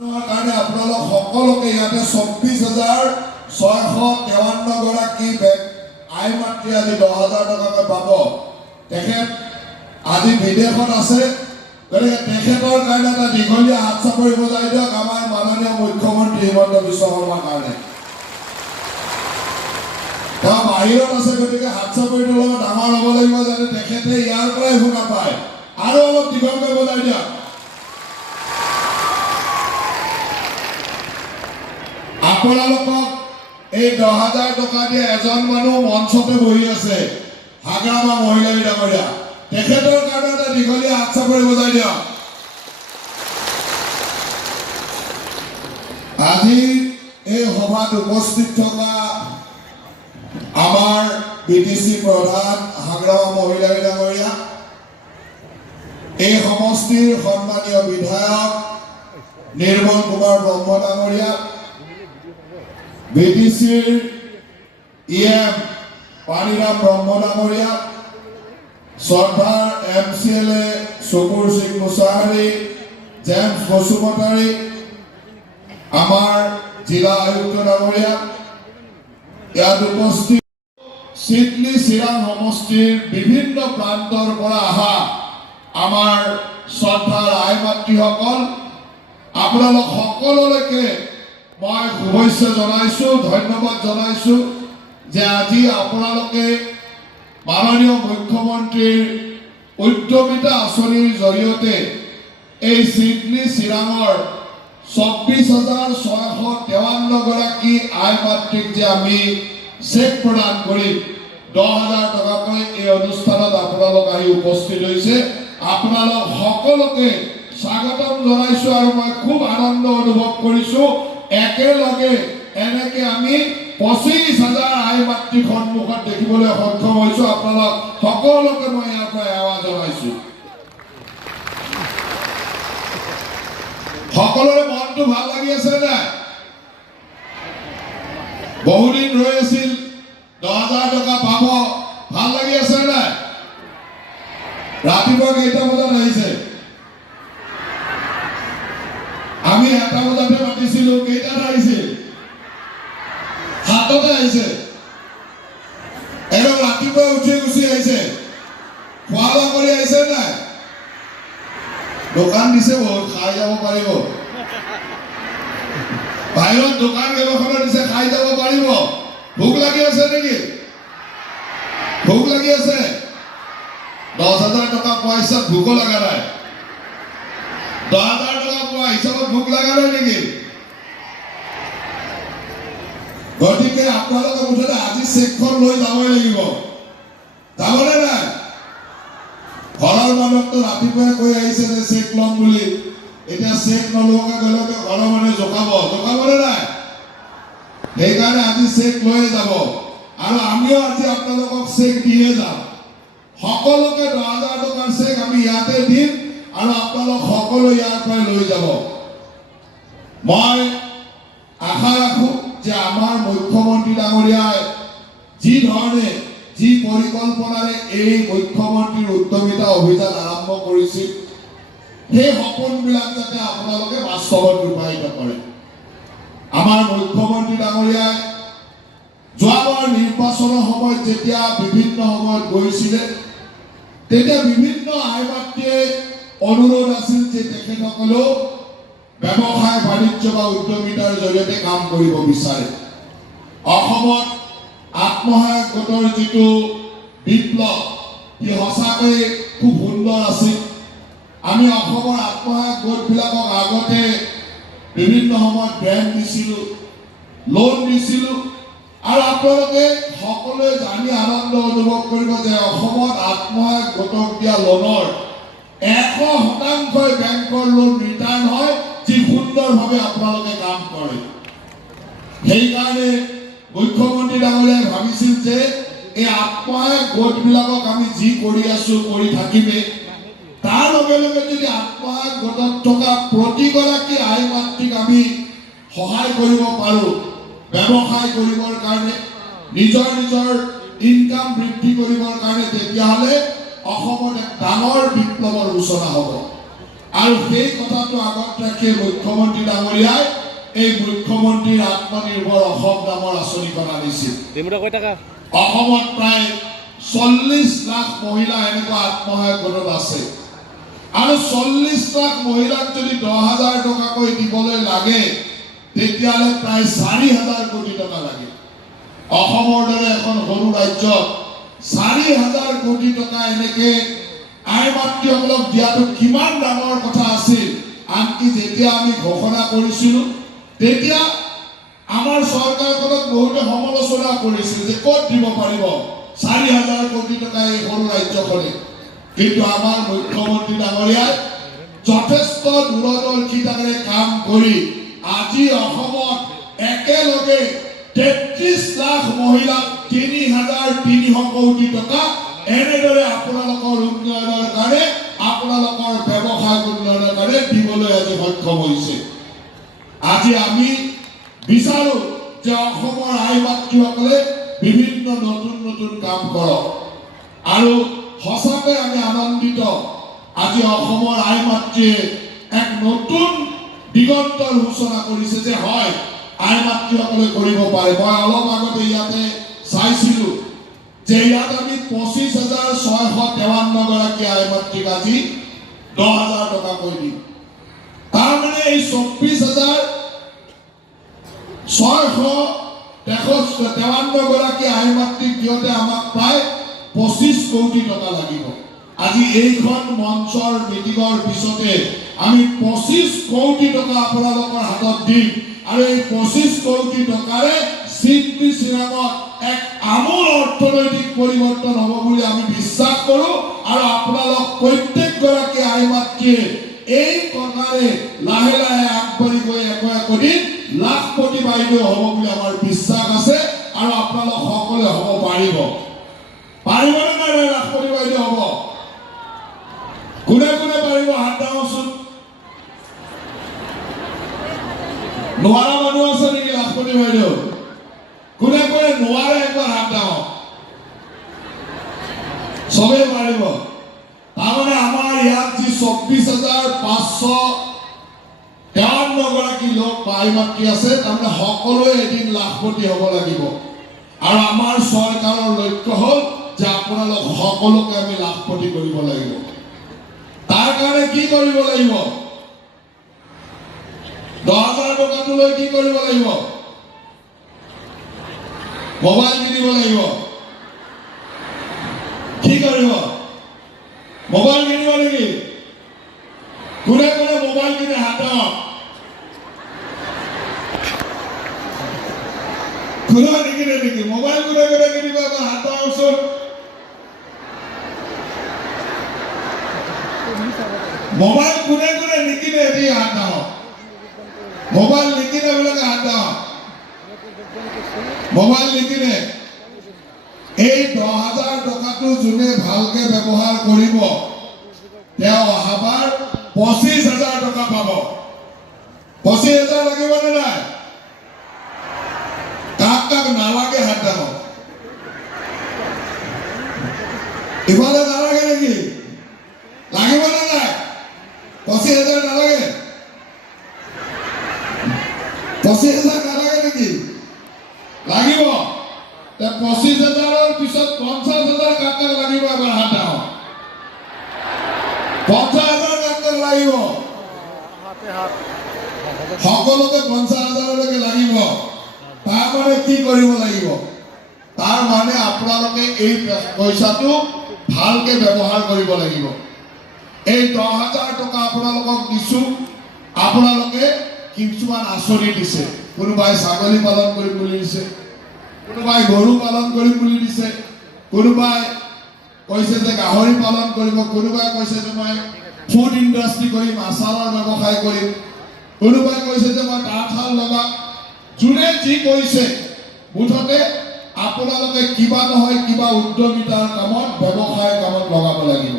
কাৰণে আপোনালোক সকলোকে ইয়াতে ২৪,৬৫৩ গৰাকী আই মাতৃ আজি ১০,০০০ টকাকৈ পাব। তেখেত আজি বিদেশত আছে, গতিকে তেখেতৰ কাৰণে এটা দীঘলীয়া হাত চাপৰি বজাই দিয়ক আমাৰ মাননীয় মুখ্যমন্ত্ৰী হিমন্ত বিশ্ব শৰ্মাৰ কাৰণে। তেওঁ বাহিৰত আছে, গতিকে হাত চাপৰিটো অলপ ডাঙৰ হ'ব লাগিব যাতে তেখেতে ইয়াৰ পৰাই শুনা পায়। আৰু অলপ দীঘলকৈ বজাই দিয়ক। আপোনালোকক এই ১০,০০০ টকা দিয়ে এজন মানুহ মঞ্চতে বহি আছে, হাগ্ৰামা মহিলাই ডাঙৰীয়া, তেখেতৰ কাৰণে এটা দীঘলীয়া হাত চাপৰি বজাই দিয়ক। আজি এই সভাত উপস্থিত থকা আমাৰ বিটিচি প্ৰধান হাগ্ৰামা মহিলাই ডাঙৰীয়া, এই সমষ্টিৰ সন্মানীয় বিধায়ক নিৰ্মল কুমাৰ ব্ৰহ্ম ডাঙৰীয়া, বিটিচিৰ ইএম পানীৰাম ব্ৰহ্ম ডাঙৰীয়া, শ্ৰদ্ধাৰ MCLA চকুৰ সিং মুছাহাৰী, জেমছ বসুমতাৰী, আমাৰ জিলা আয়ুক্ত ডাঙৰীয়া, ইয়াত উপস্থিত চিডনী চিৰাং সমষ্টিৰ বিভিন্ন প্ৰান্তৰ পৰা অহা আমাৰ শ্ৰদ্ধাৰ আই মাতৃসকল, আপোনালোক সকলোলৈকে মই শুভেচ্ছা জনাইছো, ধন্যবাদ জনাইছো যে আজি আপোনালোকে মাননীয় মুখ্যমন্ত্ৰীৰ উদ্যমিতা আঁচনিৰ জৰিয়তে এই চিডনী চিৰাঙৰ ২৪,৬৫৩ গৰাকী আই মাতৃক যে আমি চেক প্ৰদান কৰিম ১০,০০০ টকাকৈ এই অনুষ্ঠানত আপোনালোক আহি উপস্থিত হৈছে। আপোনালোক সকলোকে স্বাগতম জনাইছো আৰু মই খুব আনন্দ অনুভৱ কৰিছো। একেলগে এনেকে আমি ২৫,০০০ আই মাতৃ সন্মুখত দেখিবলৈ সক্ষম হৈছো। আপোনালোক সকলোকে মই ইয়াৰ পৰা আহ্বান জনাইছো। সকলোৰে মনটো ভাল লাগি আছে নাই? বহুদিন ৰৈ আছিল, ১০,০০০ টকা পাব, ভাল লাগি আছে নাই? ৰাতিপুৱা কেইটা বজাত আহিছে? আমি ৭টা বজাতে মাতিছিলো, কেইটাত আহিছিল? ৭টাতে আহিছে। এবাৰ ৰাতিপুৱা উঠি গুচি আহিছে, খোৱা বোৱা কৰি আহিছে নাই? দোকান দিছে, বহুত খাই যাব পাৰিব। বাহিৰত দোকান কেইবাখনো দিছে, খাই যাব পাৰিব। ভোক লাগি আছে নেকি? ভোক লাগি আছে? ১০,০০০ টকা পোৱা হিচাপ ভোক লগা নাই? ১০,০০০ টকা পোৱা হিচাপত ভোক লগা নাই নেকি? গতিকে আপোনালোকে মুঠতে আজি চেকখন লৈ যাবই লাগিব। যাবনে নাই? ঘৰৰ মানুহকতো ৰাতিপুৱাই কৈ আহিছে যে চেক ল'ম বুলি, এতিয়া চেক নলোৱাকে গ'লে ঘৰৰ মানুহে জোকাবনে নাই? সেইকাৰণে আজি চেক লৈয়ে যাব আৰু আমিও আজি আপোনালোকক চেক দিয়ে যাম। সকলোকে ১০,০০০ টকাৰ চেক আমি ইয়াতে দিম আৰু আপোনালোক সকলো ইয়াৰ পৰাই লৈ যাব। মই আশা ৰাখো যে আমাৰ মুখ্যমন্ত্ৰী ডাঙৰীয়াই যি ধৰণে যি পৰিকল্পনাৰে এই মুখ্যমন্ত্ৰীৰ উদ্যমিতা অভিযান আৰম্ভ কৰিছিল, সেই সপোনবিলাক যাতে আপোনালোকে বাস্তৱত ৰূপায়িত কৰে। আমাৰ মুখ্যমন্ত্ৰী ডাঙৰীয়াই যোৱাবাৰ নিৰ্বাচনৰ সময়ত যেতিয়া বিভিন্ন সময়ত গৈছিলে, তেতিয়া বিভিন্ন আই মাতৃয়ে অনুৰোধ আছিল যে তেখেতসকলেও ব্যৱসায় বাণিজ্য বা উদ্যমিতাৰ জৰিয়তে কাম কৰিব বিচাৰে। অসমত আত্মসহায়ক গোটৰ যিটো বিপ্লৱ, সি সঁচাকৈ খুব সুন্দৰ আছিল। আমি অসমৰ আত্মসহায়ক গোটবিলাকক আগতে বিভিন্ন সময়ত গ্ৰেণ্ট দিছিলোঁ, লোন দিছিলোঁ আৰু আপোনালোকে সকলোৱে জানি আনন্দ অনুভৱ কৰিব যে অসমত আত্মসহায়ক গোটক দিয়া লোনৰ ১০০% বেংকৰ লোন ৰিটাৰ্ণ হয়, যি সুন্দৰভাৱে আপোনালোকে কাম কৰে। সেইকাৰণে মুখ্যমন্ত্ৰী ডাঙৰীয়াই ভাবিছিল যে এই আত্মসহায়ক গোটবিলাকক আমি যি কৰি আছো কৰি থাকিমেই, তাৰ লগে লগে যদি আত্মসহায়ক গোটত থকা প্ৰতিগৰাকী আই মাতৃক আমি সহায় কৰিব পাৰোঁ ব্যৱসায় কৰিবৰ কাৰণে, নিজৰ ইনকাম বৃদ্ধি কৰিবৰ কাৰণে, তেতিয়াহ'লে অসমত এক ডাঙৰ বিপ্লৱৰ সূচনা হ'ব। আৰু সেই কথাটো আগত ৰাখি মুখ্যমন্ত্ৰী ডাঙৰীয়াই এই মুখ্যমন্ত্ৰীৰ আত্মনিৰ্ভৰ অসম নামৰ আঁচনিখন আনিছিল। অসমত প্ৰায় 40 লাখ মহিলা এনেকুৱা আত্মসহায়ক গোটত আছে আৰু 40 লাখ মহিলাক যদি 10,000 টকাকৈ দিবলৈ লাগে তেতিয়াহ'লে প্ৰায় 4,000 কোটি টকা লাগে। অসমৰ দৰে এখন সৰু ৰাজ্যত 4,000 কোটি টকা এনেকে আই মাতৃসকলক দিয়াটো কিমান ডাঙৰ কথা আছিল। আনকি যেতিয়া আমি ঘোষণা কৰিছিলোঁ তেতিয়া আমাৰ চৰকাৰখনক বহুতে সমালোচনা কৰিছিল যে ক'ত দিব পাৰিব 4,000 কোটি টকা এই সৰু ৰাজ্যখনে। কিন্তু আমাৰ মুখ্যমন্ত্ৰী ডাঙৰীয়াই যথেষ্ট দূৰদৰ্শিতাৰে কাম কৰি আজি অসমত একেলগে 33 লাখ মহিলাক 3,300 কোটি টকা এনেদৰে আপোনালোকৰ উন্নয়নৰ কাৰণে আপোনালোকৰ ব্যৱসায় উন্নয়নৰ কাৰণে দিবলৈ আজি সক্ষম হৈছে। আজি আমি বিচাৰো যে অসমৰ আই মাতৃসকলে বিভিন্ন নতুন নতুন কাম কৰক আৰু সঁচাকৈ আমি আনন্দিত আজি অসমৰ আই মাতৃয়ে এক নতুন দিগন্তৰ সূচনা কৰিছে যে হয় আই মাতৃসকলে কৰিব পাৰে। মই অলপ আগতে ইয়াতে চাইছিলোঁ যে ইয়াত আমি 25,653 গৰাকী আই মাতৃক আজি 10,000 টকাকৈ দিম। তাৰমানে এই 24,653 গৰাকী আই মাতৃক দিওঁতে আমাক প্ৰায় 25 কোটি টকা লাগিব। আজি এইখন মঞ্চৰ মিটিঙৰ পিছতে আমি 25 কোটি টকা আপোনালোকৰ হাতত দিম আৰু এই 25 কোটি টকাৰে চিটনি চিৰাঙত এক আমূল অৰ্থনৈতিক পৰিৱৰ্তন হ'ব বুলি আমি বিশ্বাস কৰোঁ আৰু আপোনালোক প্ৰত্যেকগৰাকী আই মাতৃয়ে এই কথাৰে লাহে লাহে আগবাঢ়ি গৈ একদিন লাখপতি বাইদেউ হ'ব বুলি আমাৰ বিশ্বাস আছে আৰু আপোনালোক সকলোৱে হ'ব পাৰিব। পাৰিবনে নাই লাখপতি বাইদেউ হ'ব? কোনে কোনে পাৰিব হাত দাঙকচোন। নোৱাৰা মানুহ আছে নেকি লাখপতি বাইদেউ? কোনে কোনে নোৱাৰে একবাৰ হাত দাঙক। চবেই পাৰিব। তাৰমানে আমাৰ ইয়াত যি 24,553 গৰাকী লোক আই মাতৃ আছে তাৰমানে সকলোৱে এদিন লাখপতি হ'ব লাগিব আৰু আমাৰ চৰকাৰৰ লক্ষ্য হ'ল যে আপোনালোক সকলোকে আমি লাখপতি কৰিব লাগিব। তাৰ কাৰণে কি কৰিব লাগিব? 10,000 টকাটো লৈ কি কৰিব লাগিব? মোবাইল কিনিব লাগিব। কি কৰিব? মোবাইল কিনিব নেকি? কোনে কোনে মোবাইল কিনে হাতত? কোনে নিকিনে নেকি? মোবাইল কোনে কোনে কিনিব এবাৰ হাতৰ ওচৰত? মোবাইল কোনে কোনে নিকিনে এটি হাত দাও। মোবাইল নিকিনে বিলাকে হাত দাও। মোবাইল নিকিনে। এই 10,000 টকাটো যোনে ভালকে ব্যৱহাৰ কৰিব তেওঁ অহাবাৰ 25,000 টকা পাব। 25,000 লাগিব নে নাই? কাক কাক নালাগে হাত দাও। ইফালে নালাগে নেকি? লাগিব নে নাই? 25,000 নালাগে? 25,000 নালাগে নেকি? লাগিব। 25,000ৰ পিছত 50,000 কাক কাক লাগিব এবাৰ হাত দাও। 50,000 কাক কাক লাগিব? সকলোকে 50,000লৈকে লাগিব। তাৰ মানে কি কৰিব লাগিব? তাৰ মানে আপোনালোকে এই পইচাটো ভালকে ব্যৱহাৰ কৰিব লাগিব। এই 10,000 টকা আপোনালোকক দিছো। আপোনালোকে কিছুমান আঁচনি দিছে। কোনোবাই ছাগলী পালন কৰিম বুলি দিছে, কোনোবাই গৰু পালন কৰিম বুলি দিছে, কোনোবাই কৈছে যে গাহৰি পালন কৰিব, কোনোবাই কৈছে যে মই ফুড ইণ্ডাষ্ট্ৰি কৰিম, আচাৰৰ ব্যৱসায় কৰিম, কোনোবাই কৈছে যে মই তাঁতশাল লগাম। যোনে যি কৈছে মুঠতে আপোনালোকে কিবা নহয় কিবা উদ্যমিতাৰ কামত ব্যৱসায়ৰ কামত লগাব লাগিব।